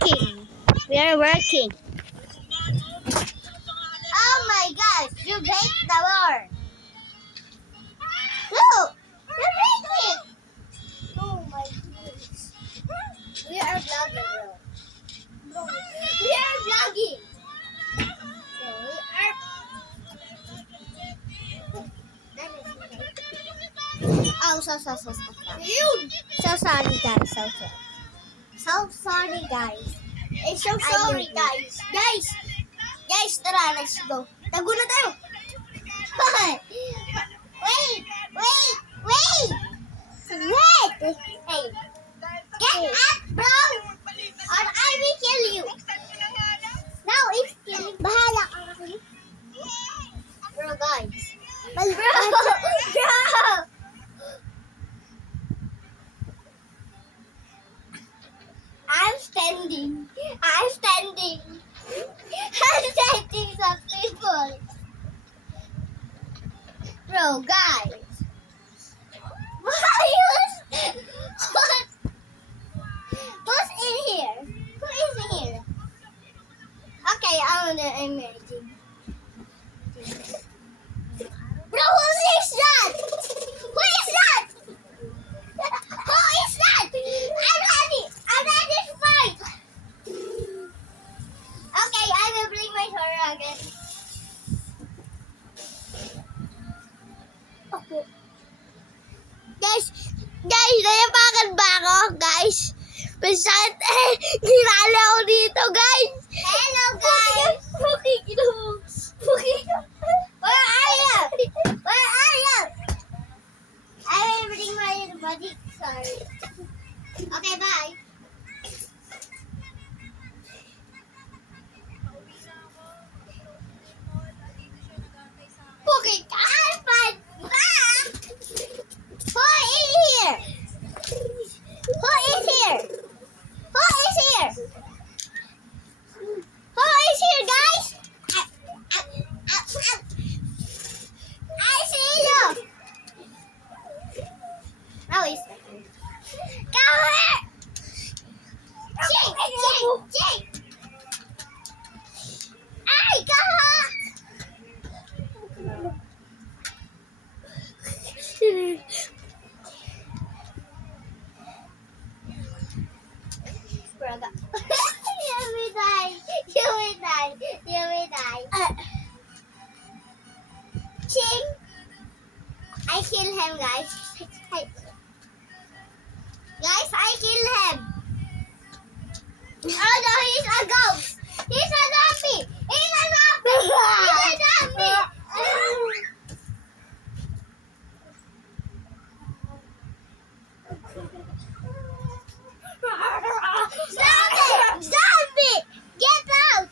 working. We are working. Oh my gosh, you break the door. Look, you break it. Oh my goodness. We are vlogging, bro. We are vlogging. So we are. Oh, so sorry, guys. So sorry, guys. So sorry, guys. Guys, tara, let's go. Tago na tayo. Wait. Hey, get up, bro. Or I will kill you. No, it's killing. Bahala ka kasi. Bro, guys. Bro. I'm standing some people. Bro, guys. Why what? Who's in here? Who is in here? Okay, I'm emerging. Bro, who is that? Who is that? Who is that? I'm ready to fight. Okay, I will bring my sword again. Okay. Guys, nayapakan ba ako, guys? Masakit ginala ako dito, guys. Hello, guys. Where are you? I will bring my body. Sorry. Okay, bye. Okay, I'm back. Who is here? Who is here, guys? I see you. Oh, he's there. Come here. Jake. Ay, come on. Brother. You will die. Ching. I kill him, guys. Guys, I kill him. Oh no, he's a ghost. He's a zombie. Zombie! Get out!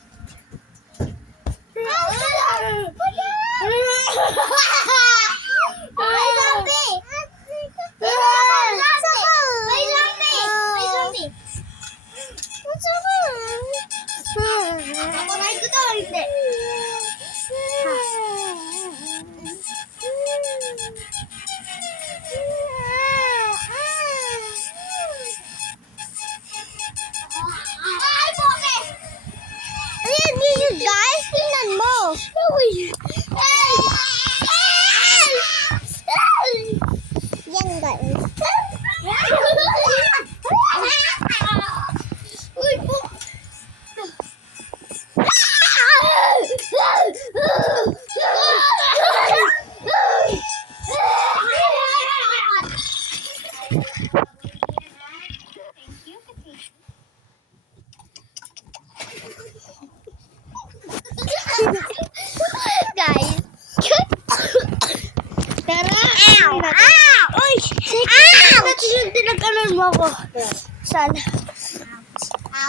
Guys, tingnan mo. Yan, guys. Uy, po. Guys. Tara. Uy! Tinag-anon mo ako. Saan?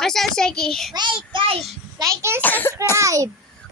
Asan, Seki? Wait, guys. Like and subscribe.